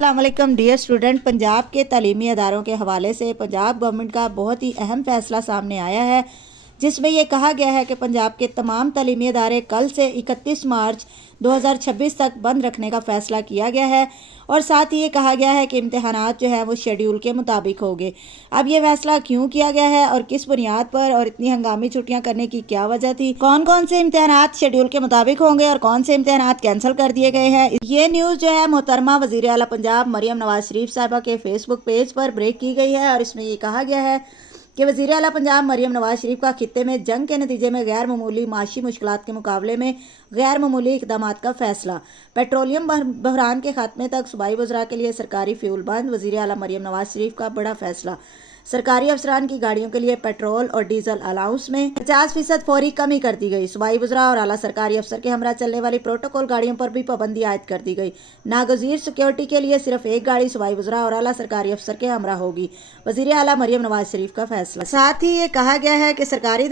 السلام علیکم dear student, Punjab کے تعلیمی اداروں کے حوالے سے پنجاب گورنمنٹ کا بہت ہی اہم فیصلہ سامنے آیا ہے، جس میں یہ کہا گیا ہے کہ پنجاب کے تمام تعلیمی ادارے کل سے 31 مارچ 2026 تک بند رکھنے کا فیصلہ کیا گیا ہے، اور ساتھ ہی یہ کہا گیا ہے کہ امتحانات جو ہیں وہ شیڈیول کے مطابق ہوں گے۔ اب یہ فیصلہ کیوں کیا گیا ہے اور کس بنیاد پر، اور اتنی ہنگامی چھٹیاں کرنے کی کیا وجہ تھی، کون کون سے امتحانات شیڈیول کے مطابق ہوں گے اور کون سے امتحانات کینسل کر دیے گئے ہیں، یہ نیوز جو ہے محترمہ وزیر اعلیٰ پنجاب مریم نواز شریف صاحبہ کے فیس بک پیج پر بریک کی گئی ہے، اور اس میں یہ کہا گیا ہے کہ وزیر اعلیٰ پنجاب مریم نواز شریف کا خطے میں جنگ کے نتیجے میں غیر معمولی معاشی مشکلات کے مقابلے میں غیر معمولی اقدامات کا فیصلہ۔ پیٹرولیم بحران کے خاتمے تک صوبائی وزراء کے لیے سرکاری فیول بند، وزیر اعلیٰ مریم نواز شریف کا بڑا فیصلہ۔ سرکاری افسران کی گاڑیوں کے لیے پیٹرول اور ڈیزل الاؤنس میں 50% فوری کمی کر دی گئی۔ صوبائی وزراء اور اعلیٰ سرکاری افسر کے ہمراہ چلنے والی پروٹوکول گاڑیوں پر بھی پابندی عائد کر دی گئی۔ ناگزیر سیکیورٹی کے لیے صرف ایک گاڑی صوبائی وزراء اور اعلیٰ سرکاری افسر کے ہمراہ ہوگی۔ وزیر اعلیٰ مریم نواز شریف کا فیصلہ۔ ساتھ ہی یہ کہا گیا ہے کہ سرکاری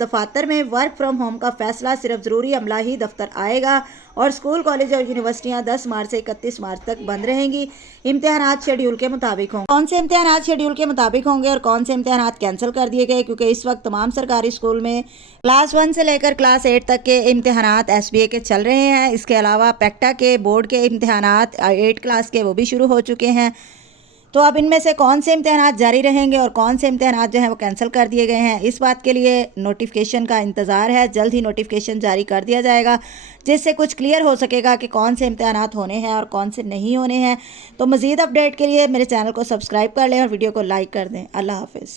دفاتر میں ورک فرام ہوم کا فیصلہ، صرف ضروری عملہ ہی دفتر آئے گا، اور اسکول، کالج اور یونیورسٹیاں 10 مارچ سے 31 مارچ تک بند رہیں گی۔ امتحانات شیڈیول کے مطابق ہوں گے۔ کون سے امتحانات شیڈیول کے مطابق ہوں گے اور کون سے امتحانات کینسل کر دیے گئے، کیونکہ اس وقت تمام سرکاری اسکول میں کلاس 1 سے لے کر کلاس 8 تک کے امتحانات SBA کے چل رہے ہیں۔ اس کے علاوہ پیکٹا کے بورڈ کے امتحانات 8 کلاس کے وہ بھی شروع ہو چکے ہیں۔ تو اب ان میں سے کون سے امتحانات جاری رہیں گے اور کون سے امتحانات جو ہیں وہ کینسل کر دیے گئے ہیں، اس بات کے لیے نوٹیفیکیشن کا انتظار ہے۔ جلد ہی نوٹیفیکیشن جاری کر دیا جائے گا، جس سے کچھ کلیئر ہو سکے گا کہ کون سے امتحانات ہونے ہیں اور کون سے نہیں ہونے ہیں۔ تو مزید اپڈیٹ کے لیے میرے چینل کو سبسکرائب کر لیں اور ویڈیو کو لائک کر دیں۔ اللہ حافظ۔